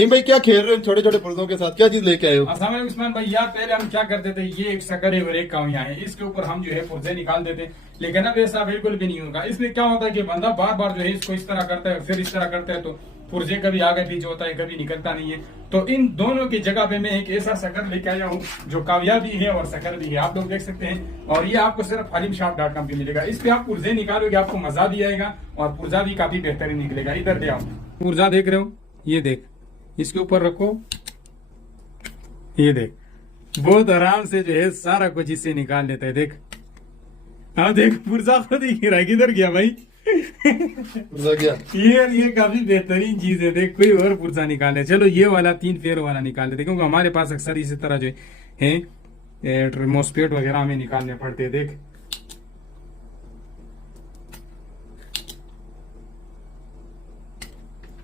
Team भाई क्या खेल रहे हो छोटे छोटे पुर्जों के साथ, क्या चीज लेके आए हो? अस्सलाम वालेकुम उस्मान भाई। यार पहले हम क्या करते थे, ये एक शक्कर है और एक कावियां है, इसके ऊपर हम जो है पुर्जे निकाल देते, लेकिन अब ऐसा बिल्कुल भी नहीं होगा। इसमें क्या होता है कि बंदा बार बार जो है इसको इस तरह करता है, फिर इस तरह करता है, तो पुर्जे कभी आगे पीछे होता है, कभी निकलता नहीं है। तो इन दोनों की जगह पे मैं एक ऐसा शक्कर लेके आया हूँ जो काविया भी है और शक्कर भी है, आप लोग देख सकते हैं। और ये आपको सिर्फ हलीमशॉप.com पे मिलेगा। इस पे आप पुर्जे निकालोगे, आपको मजा भी आएगा और पुर्जा भी काफी बेहतरीन निकलेगा। इधर दे आओ, पुर्जा देख रहे हो, ये देख, इसके ऊपर रखो, ये देख, बहुत आराम से जो है सारा कुछ इससे निकाल लेता है। देख, हाँ देख, पुर्जा खुद ही गिरा, किधर गया भाई? पुर्जा गया। ये काफी बेहतरीन चीज है। देख, कोई और पुर्जा निकाले, चलो ये वाला 3 फेरों वाला निकाल लेते, क्योंकि हमारे पास अक्सर इसी तरह जो है मोस्पेट वगैरह हमें निकालने पड़ते हैं। देख,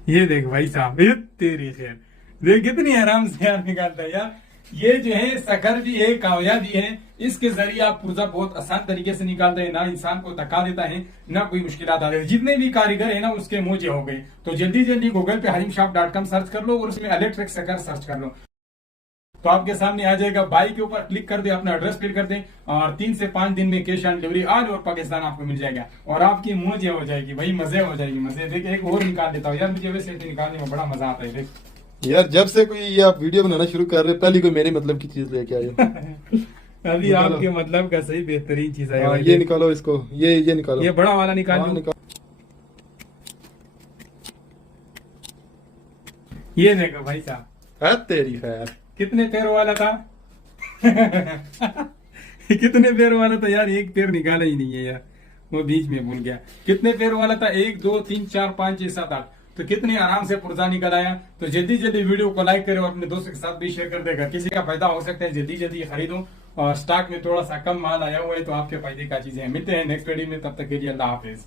ये देख भाई साहब, ये तेरी खैर, देख कितनी आराम से यार निकालता है यार। ये जो है शक्कर भी है, काविया भी है, इसके जरिए आप पुर्जा बहुत आसान तरीके से निकालते हैं, ना इंसान को थका देता है, ना कोई मुश्किल आता है। जितने भी कारीगर है ना, उसके मुंह हो गए। तो जल्दी जल्दी गूगल पे हलीमशॉप.com सर्च कर लो और उसमें इलेक्ट्रिक शक्कर सर्च कर लो, तो आपके सामने आ जाएगा। बाई के ऊपर क्लिक कर दे, अपना एड्रेस फिल कर दे और 3 से 5 दिन में कैश ऑन डिलीवरी आज और पाकिस्तान आपको मिल जाएगा और आपकी मौज हो जाएगी भाई, मजे हो जाएगी, मजे। देख, एक और निकाल देता हूँ यार, मुझे वैसे निकालने में बड़ा मजा आता है। देख यार जब से कोई ये आप वीडियो बनाना शुरू कर रहे हो, पहली कोई मेरे मतलब की चीज लेके आए हो। अभी आपके मतलब का सही बेहतरीन चीज है। हाँ, ये निकालो इसको, ये निकालो, ये बड़ा वाला हाँ, निकाल। ये देखो भाई साहब, है तेरी खैर। कितने पैरों वाला था? कितने पैरों वाला था यार? एक पैर निकाला ही नहीं है यार, वो बीच में भूल गया। कितने पैरों वाला था? 1 2 3 4 5 6 7 8। तो कितने आराम से पुर्जा निकल आया। तो जल्दी जल्दी वीडियो को लाइक करें और अपने दोस्तों के साथ भी शेयर कर देगा, किसी का फायदा हो सकता है। जल्दी जल्दी खरीदो और स्टॉक में थोड़ा सा कम माल आया हुआ है, तो आपके फायदे का चीजें हैं। मिलते हैं नेक्स्ट वीडियो में, तब तक के लिए अल्लाह हाफिज।